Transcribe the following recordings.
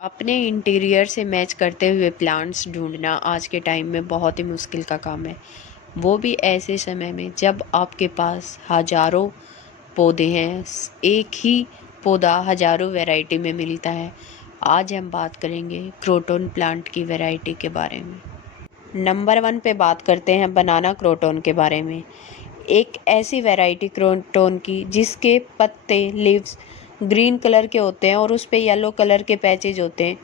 अपने इंटीरियर से मैच करते हुए प्लांट्स ढूंढना आज के टाइम में बहुत ही मुश्किल का काम है। वो भी ऐसे समय में जब आपके पास हज़ारों पौधे हैं, एक ही पौधा हज़ारों वैरायटी में मिलता है। आज हम बात करेंगे क्रोटन प्लांट की वैरायटी के बारे में। नंबर 1 पे बात करते हैं बनाना क्रोटन के बारे में। एक ऐसी वैरायटी क्रोटन की जिसके पत्ते लीव्स ग्रीन कलर के होते हैं और उस पे येलो कलर के पैचेज होते हैं।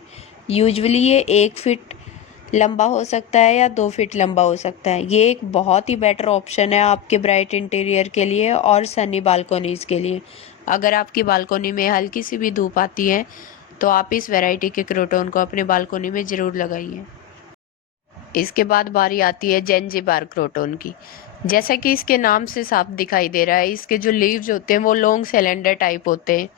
यूजुअली ये 1 फीट लंबा हो सकता है या 2 फीट लंबा हो सकता है। ये एक बहुत ही बेटर ऑप्शन है आपके ब्राइट इंटीरियर के लिए और सनी बालकोनीज़ के लिए। अगर आपकी बालकोनी में हल्की सी भी धूप आती है तो आप इस वैरायटी के क्रोटन को अपने बालकोनी में ज़रूर लगाइए। इसके बाद बारी आती है जेंजिबार क्रोटन की। जैसा कि इसके नाम से साफ दिखाई दे रहा है, इसके जो लीव्स होते हैं वो लॉन्ग सिलेंडर टाइप होते हैं।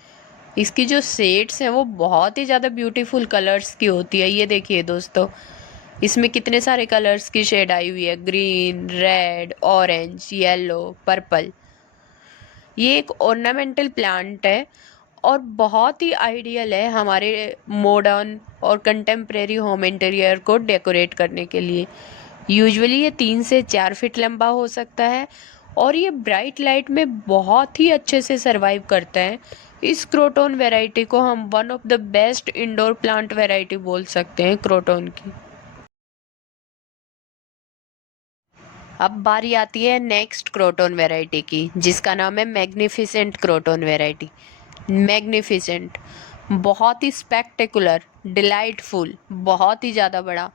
इसकी जो शेड्स हैं वो बहुत ही ज़्यादा ब्यूटीफुल कलर्स की होती है। ये देखिए दोस्तों, इसमें कितने सारे कलर्स की शेड आई हुई है, green, red, orange, yellow, purple. ये एक ऑर्नामेंटल प्लांट है और बहुत ही आइडियल है हमारे मॉडर्न और कंटेम्प्रेरी होम इंटीरियर को डेकोरेट करने के लिए। यूजुअली ये 3 से 4 फीट लंबा हो सकता है और ये ब्राइट लाइट में बहुत ही अच्छे से सरवाइव करता है। इस क्रोटन वैरायटी को हम one of the best indoor plant variety बोल सकते हैं क्रोटन की। अब बारी आती है नेक्स्ट क्रोटन वैरायटी की, जिसका नाम है मैग्निफिसेंट क्रोटन वैरायटी। मैग्निफिसेंट बहुत ही स्पेक्टेकुलर, डिलाइटफुल, बहुत ही ज़्यादा बड़ा।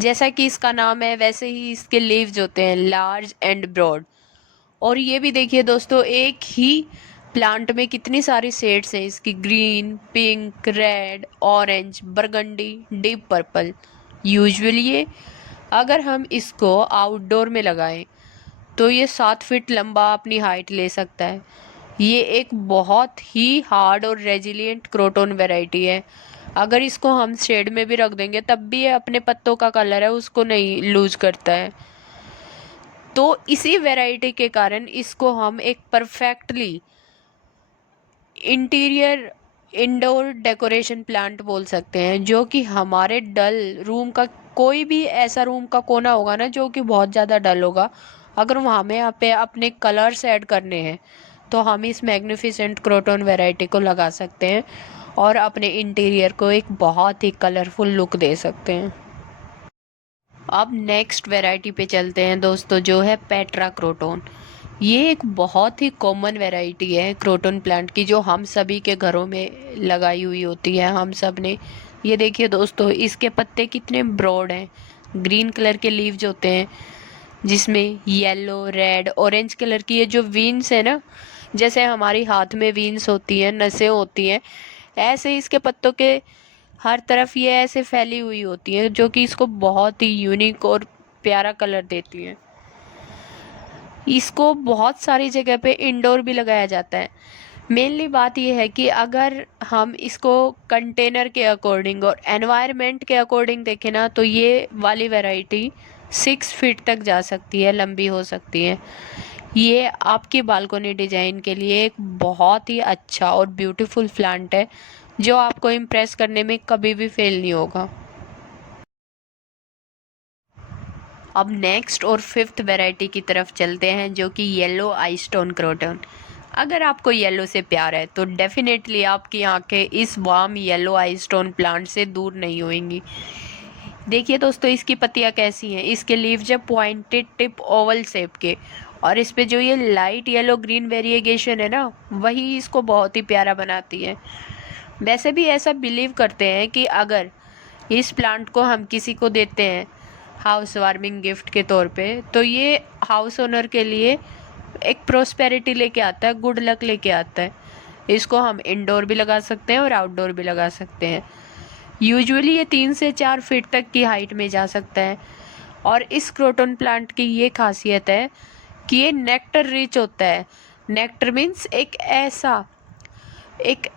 जैसा कि इसका नाम है वैसे ही इसके लीव्स होते हैं, लार्ज एंड ब्रॉड। और ये भी देखिए दोस्तों, एक ही प्लांट में कितनी सारी शेड्स हैं इसकी, green, pink, red, orange, burgundy, deep purple. Usually ये अगर हम इसको आउटडोर में लगाएं तो ये 7 फीट लंबा अपनी हाइट ले सकता है। ये एक बहुत ही हार्ड और रेजिलिएंट क्रोटन वैरायटी है। अगर इसको हम शेड में भी रख देंगे तब भी ये अपने पत्तों का कलर है उसको नहीं लूज करता है। तो इसी वैरायटी के कारण इसको हम एक perfectly interior indoor decoration plant बोल सकते हैं, जो कि हमारे डल रूम का कोई भी ऐसा रूम का कोना होगा ना जो कि बहुत ज़्यादा डल होगा, अगर वहाँ में यहाँ पे अपने कलर्स ऐड करने हैं तो हम इस मैग्निफिसेंट क्रोटन वैरायटी को लगा सकते हैं और अपने इंटीरियर को एक बहुत ही कलरफुल लुक दे सकते हैं। अब नेक्स्ट वैरायटी पे चलते हैं दोस्तों, जो है पेट्रा क्रोटन। ये एक बहुत ही कॉमन वैरायटी है क्रोटन प्लांट की, जो हम सभी के घरों में लगाई हुई होती है, हम सब ने। ये देखिए दोस्तों, इसके पत्ते कितने ब्रॉड हैं, ग्रीन कलर के लीव्स होते हैं जिसमें येलो, रेड, ऑरेंज कलर की ये जो वीन्स है ना, जैसे हमारी हाथ में वीन्स होती हैं, नसें होती हैं, ऐसे इसके पत्तों के हर तरफ ये ऐसे फैली हुई होती हैं, जो कि इसको बहुत ही यूनिक और प्यारा कलर देती हैं। इसको बहुत सारी जगह पे इंडोर भी लगाया जाता है। मेनली बात यह है कि अगर हम इसको कंटेनर के अकॉर्डिंग और एनवायरनमेंट के अकॉर्डिंग देखें ना, तो ये वाली वैरायटी 6 फीट तक जा सकती है, लंबी हो सकती है। ये आपकी बालकोनी डिजाइन के लिए एक बहुत ही अच्छा और ब्यूटीफुल प्लांट है, जो आपको इम्प्रेस करने में कभी भी फेल नहीं होगा। अब नेक्स्ट और फिफ्थ वैरायटी की तरफ चलते हैं, जो कि येलो आई स्टोन क्रोटन। अगर आपको येलो से प्यार है तो डेफिनेटली आपकी आंखें इस वार्म येलो आई स्टोन प्लांट से दूर नहीं होंगी। देखिए दोस्तों, इसकी पत्तियां कैसी हैं, इसके लीव्स है पॉइंटेड टिप ओवल शेप के, और इस पे जो ये लाइट येलो ग्रीन वेरिएशन है ना, वही इसको बहुत ही प्यारा बनाती है। वैसे भी ऐसा बिलीव करते हैं कि अगर इस प्लांट को हम किसी को देते हैं हाउस वार्मिंग गिफ्ट के तौर पे, तो ये हाउस ओनर के लिए एक प्रोस्पेरिटी लेके आता है, गुड लक लेके आता है। इसको हम इंडोर भी लगा सकते हैं और आउटडोर भी लगा सकते हैं। यूजुअली ये 3 से 4 फीट तक की हाइट में जा सकता है। और इस क्रोटन प्लांट की ये खासियत है कि ये नेक्टर रिच होता है। नेक्टर मीन्स एक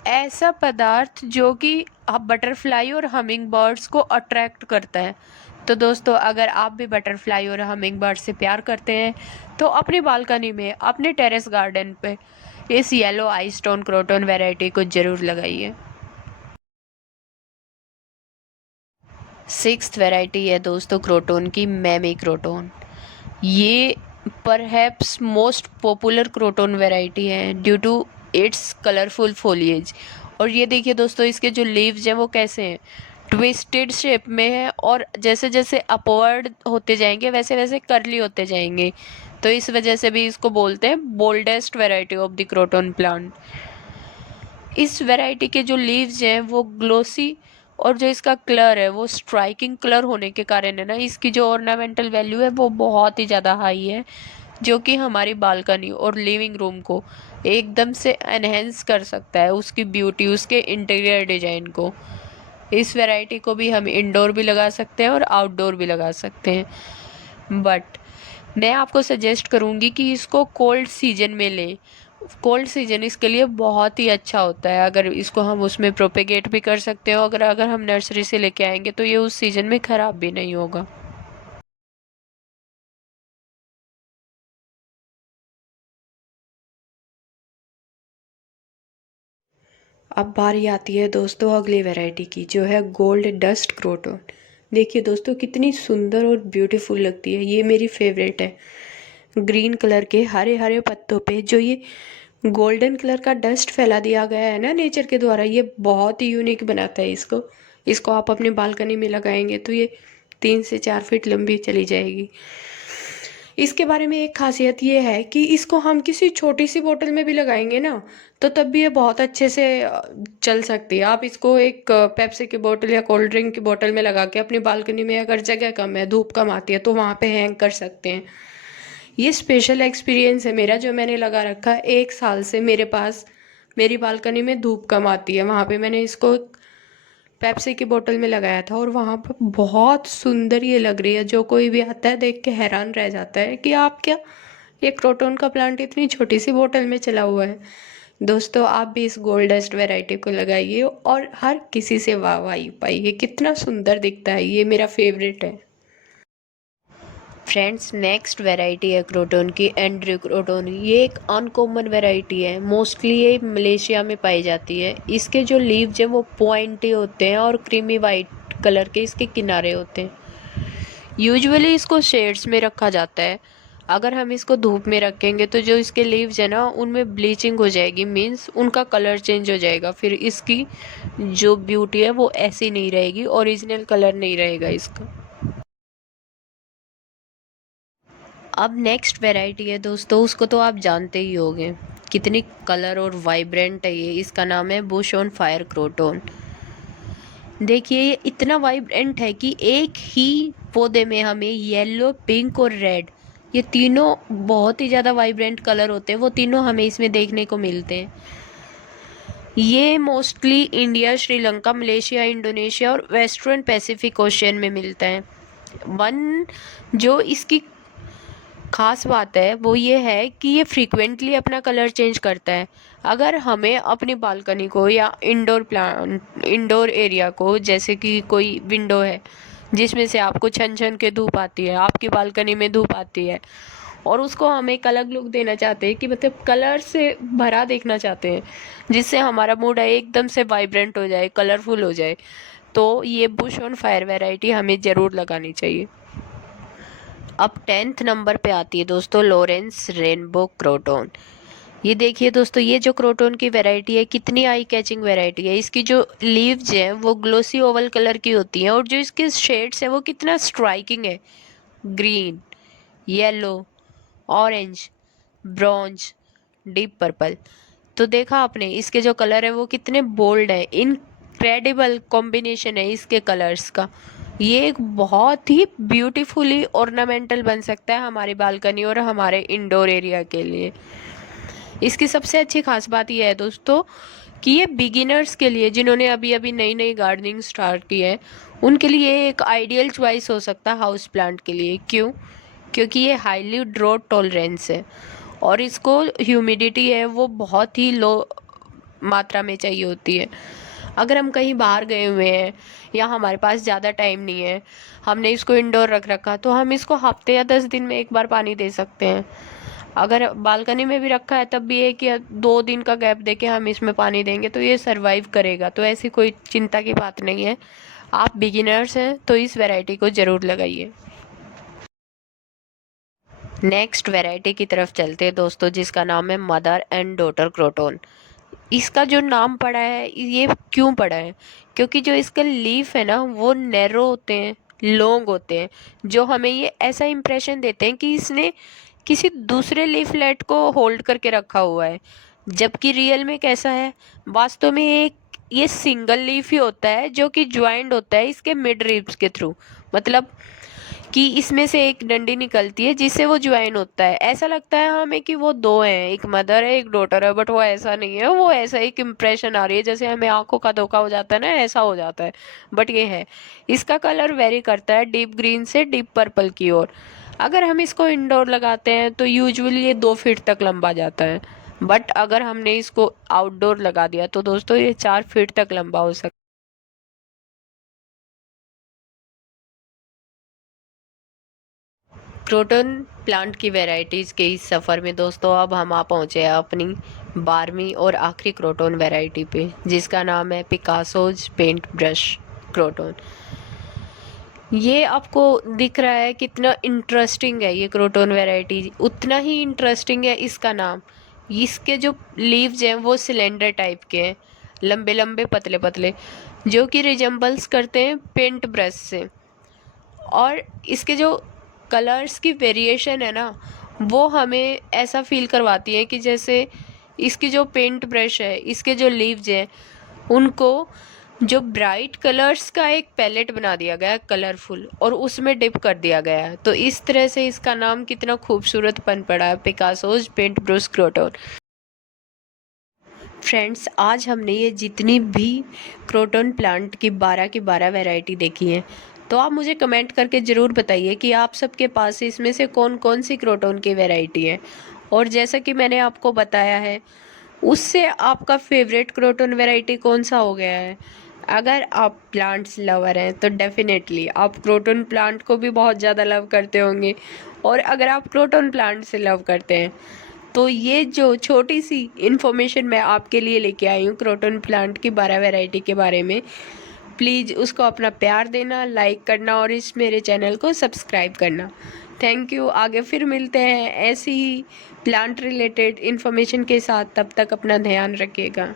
ऐसा पदार्थ जो कि बटरफ्लाई और हमिंग बर्ड्स को अट्रैक्ट करता है। तो दोस्तों, अगर आप भी बटरफ्लाई और हमिंग बर्ड से प्यार करते हैं तो अपनी बालकनी में, अपने टेरेस गार्डन पे इस yellow Iceton croton variety को ज़रूर लगाइए। सिक्स्थ वैरायटी है दोस्तों क्रोटोन की, मैमी क्रोटोन। ये perhaps most popular croton variety है due to its colourful foliage. और ये देखिए दोस्तों, इसके जो लीव्स हैं वो कैसे हैं, ट्विस्टेड शेप में है, और जैसे जैसे अपवर्ड होते जाएंगे वैसे वैसे करली होते जाएंगे। तो इस वजह से भी इसको बोलते हैं boldest variety of the croton plant. इस वैरायटी के जो लीव्स हैं वो ग्लोसी, और जो इसका कलर है वो स्ट्राइकिंग कलर होने के कारण है ना, इसकी जो ऑर्नामेंटल वैल्यू है वो बहुत ही ज़्यादा हाई है, जो कि हमारी बालकनी और लिविंग रूम को एकदम से एनहेंस कर सकता है, उसकी ब्यूटी, उसके इंटीरियर डिजाइन को। इस वैरायटी को भी हम इंडोर भी लगा सकते हैं और आउटडोर भी लगा सकते हैं, बट मैं आपको सजेस्ट करूँगी कि इसको कोल्ड सीजन में लें। कोल्ड सीजन इसके लिए बहुत ही अच्छा होता है, अगर इसको हम उसमें प्रोपेगेट भी कर सकते हो, अगर अगर हम नर्सरी से लेके आएंगे तो ये उस सीजन में ख़राब भी नहीं होगा। अब बारी आती है दोस्तों अगली वैरायटी की, जो है गोल्ड डस्ट क्रोटन। देखिए दोस्तों कितनी सुंदर और ब्यूटीफुल लगती है, ये मेरी फेवरेट है। ग्रीन कलर के हरे हरे पत्तों पे जो ये गोल्डन कलर का डस्ट फैला दिया गया है ना नेचर के द्वारा, ये बहुत ही यूनिक बनाता है इसको। इसको आप अपनी बालकनी में लगाएंगे तो ये 3 से 4 फीट लंबी चली जाएगी। इसके बारे में एक खासियत ये है कि इसको हम किसी छोटी सी बोतल में भी लगाएंगे ना, तो तब भी ये बहुत अच्छे से चल सकती है। आप इसको एक पेप्सी की बोतल या कोल्ड ड्रिंक की बोतल में लगा के अपनी बालकनी में, अगर जगह कम है, धूप कम आती है, तो वहाँ पे हैंग कर सकते हैं। ये स्पेशल एक्सपीरियंस है मेरा जो मैंने लगा रखा है 1 साल से। मेरे पास मेरी बालकनी में धूप कम आती है, वहाँ पे मैंने इसको पेप्सी की बोतल में लगाया था, और वहाँ पर बहुत सुंदर ये लग रही है। जो कोई भी आता है देख के हैरान रह जाता है कि आप क्या, ये क्रोटन का प्लांट इतनी छोटी सी बोतल में चला हुआ है। दोस्तों आप भी इस गोल्डेस्ट वैरायटी को लगाइए और हर किसी से वाहवाही पाइए, कितना सुंदर दिखता है, ये मेरा फेवरेट है। फ्रेंड्स नेक्स्ट वैरायटी है क्रोटन की, एंड्रयू क्रोटन। ये एक अनकॉमन वैरायटी है, मोस्टली ये मलेशिया में पाई जाती है। इसके जो लीव्स हैं वो पॉइंटी होते हैं और क्रीमी वाइट कलर के इसके किनारे होते हैं। यूजुअली इसको शेड्स में रखा जाता है। अगर हम इसको धूप में रखेंगे तो जो इसके लीव्स है ना उनमें ब्लीचिंग हो जाएगी, मीन्स उनका कलर चेंज हो जाएगा, फिर इसकी जो ब्यूटी है वो ऐसी नहीं रहेगी, ओरिजिनल कलर नहीं रहेगा इसका। अब नेक्स्ट वैरायटी है दोस्तों, उसको तो आप जानते ही होंगे, कितनी कलर और वाइब्रेंट है ये। इसका नाम है बुश ऑन फायर क्रोटन। देखिए ये इतना वाइब्रेंट है कि एक ही पौधे में हमें येलो, पिंक और रेड, ये तीनों बहुत ही ज़्यादा वाइब्रेंट कलर होते हैं, वो तीनों हमें इसमें देखने को मिलते हैं। ये mostly India, Sri Lanka, Malaysia, Indonesia और वेस्टर्न पैसिफिक ओशियन में मिलता है। वन जो इसकी खास बात है वो ये है कि ये फ्रीक्वेंटली अपना कलर चेंज करता है। अगर हमें अपनी बालकनी को या इंडोर एरिया को, जैसे कि कोई विंडो है जिसमें से आपको छन छन के धूप आती है, आपकी बालकनी में धूप आती है, और उसको हम एक अलग लुक देना चाहते हैं कि मतलब कलर से भरा देखना चाहते हैं, जिससे हमारा मूड है एकदम से वाइब्रेंट हो जाए, कलरफुल हो जाए, तो ये बुश ऑन फायर वैरायटी हमें ज़रूर लगानी चाहिए। अब 10th नंबर पे आती है दोस्तों लॉरेंस रेनबो क्रोटन। ये देखिए दोस्तों, ये जो क्रोटन की वैरायटी है कितनी आई कैचिंग वैरायटी है। इसकी जो लीव्स हैं वो ग्लोसी ओवल कलर की होती हैं, और जो इसके शेड्स हैं वो कितना स्ट्राइकिंग है, green, yellow, orange, bronze, deep purple. तो देखा आपने इसके जो कलर है वो कितने बोल्ड है, इनक्रेडिबल कॉम्बिनेशन है इसके कलर्स का। ये एक बहुत ही ब्यूटीफुली ऑर्नामेंटल बन सकता है हमारी बालकनी और हमारे इंडोर एरिया के लिए। इसकी सबसे अच्छी खास बात यह है दोस्तों कि ये बिगिनर्स के लिए, जिन्होंने अभी अभी नई नई गार्डनिंग स्टार्ट की है, उनके लिए एक आइडियल चॉइस हो सकता है हाउस प्लांट के लिए। क्यों? क्योंकि ये हाईली ड्रॉट टॉलरेंस है, और इसको ह्यूमिडिटी है वो बहुत ही लो मात्रा में चाहिए होती है। अगर हम कहीं बाहर गए हुए हैं या हमारे पास ज़्यादा टाइम नहीं है, हमने इसको इंडोर रख रखा, तो हम इसको हफ्ते या 10 दिन में एक बार पानी दे सकते हैं। अगर बालकनी में भी रखा है तब भी 1 या 2 दिन का गैप देके हम इसमें पानी देंगे तो ये सरवाइव करेगा, तो ऐसी कोई चिंता की बात नहीं है। आप बिगिनर्स हैं तो इस वैरायटी को ज़रूर लगाइए। नेक्स्ट वैरायटी की तरफ चलते हैं दोस्तों, जिसका नाम है मदर एंड डॉटर क्रोटोन। इसका जो नाम पड़ा है, ये क्यों पड़ा है, क्योंकि जो इसका लीफ है ना वो नैरो होते हैं, लॉन्ग होते हैं, जो हमें ये ऐसा इंप्रेशन देते हैं कि इसने किसी दूसरे लीफलेट को होल्ड करके रखा हुआ है, जबकि रियल में कैसा है, वास्तव में एक ये सिंगल लीफ ही होता है जो कि ज्वाइंट होता है इसके मिड रिब्स के थ्रू। मतलब कि इसमें से एक डंडी निकलती है जिससे वो ज्वाइन होता है। ऐसा लगता है हमें कि वो दो हैं, एक मदर है एक डॉटर है, बट वो ऐसा नहीं है। वो ऐसा एक इम्प्रेशन आ रही है जैसे हमें आंखों का धोखा हो जाता है ना, ऐसा हो जाता है, बट ये है। इसका कलर वेरी करता है डीप ग्रीन से डीप पर्पल की ओर। अगर हम इसको इंडोर लगाते हैं तो यूजुअली ये 2 फीट तक लंबा जाता है, बट अगर हमने इसको आउटडोर लगा दिया तो दोस्तों ये 4 फीट तक लंबा हो सकता है। क्रोटन प्लांट की वैरायटीज़ के इस सफ़र में दोस्तों अब हम आ पहुँचे हैं अपनी 12वीं और आखिरी क्रोटन वैरायटी पे, जिसका नाम है पिकासोज पेंट ब्रश क्रोटन। ये आपको दिख रहा है कितना इंटरेस्टिंग है ये क्रोटन वैरायटी, उतना ही इंटरेस्टिंग है इसका नाम। इसके जो लीव्स हैं वो सिलेंडर टाइप के हैं, लंबे लंबे पतले पतले, जो कि रिजेंबल्स करते हैं पेंट ब्रश से। और इसके जो कलर्स की वेरिएशन है ना, वो हमें ऐसा फील करवाती है कि जैसे इसकी जो पेंट ब्रश है, इसके जो लीव्स हैं, उनको जो ब्राइट कलर्स का एक पैलेट बना दिया गया है कलरफुल, और उसमें डिप कर दिया गया है। तो इस तरह से इसका नाम कितना खूबसूरत बन पड़ा है, पिकासोज पेंट ब्रश क्रोटन। फ्रेंड्स, आज हमने ये जितनी भी क्रोटन प्लांट की 12 की 12 वैरायटी देखी है, तो आप मुझे कमेंट करके ज़रूर बताइए कि आप सबके पास इसमें से कौन कौन सी क्रोटन की वैरायटी है। और जैसा कि मैंने आपको बताया है, उससे आपका फेवरेट क्रोटन वैरायटी कौन सा हो गया है। अगर आप प्लांट्स लवर हैं तो डेफिनेटली आप क्रोटन प्लांट को भी बहुत ज़्यादा लव करते होंगे, और अगर आप क्रोटन प्लांट से लव करते हैं तो ये जो छोटी सी इन्फॉर्मेशन मैं आपके लिए लेके आई हूँ क्रोटन प्लांट की 12 वैरायटी के बारे में, प्लीज़ उसको अपना प्यार देना, लाइक करना और इस मेरे चैनल को सब्सक्राइब करना। Thank you. आगे फिर मिलते हैं ऐसी ही प्लांट रिलेटेड इन्फॉर्मेशन के साथ, तब तक अपना ध्यान रखिएगा।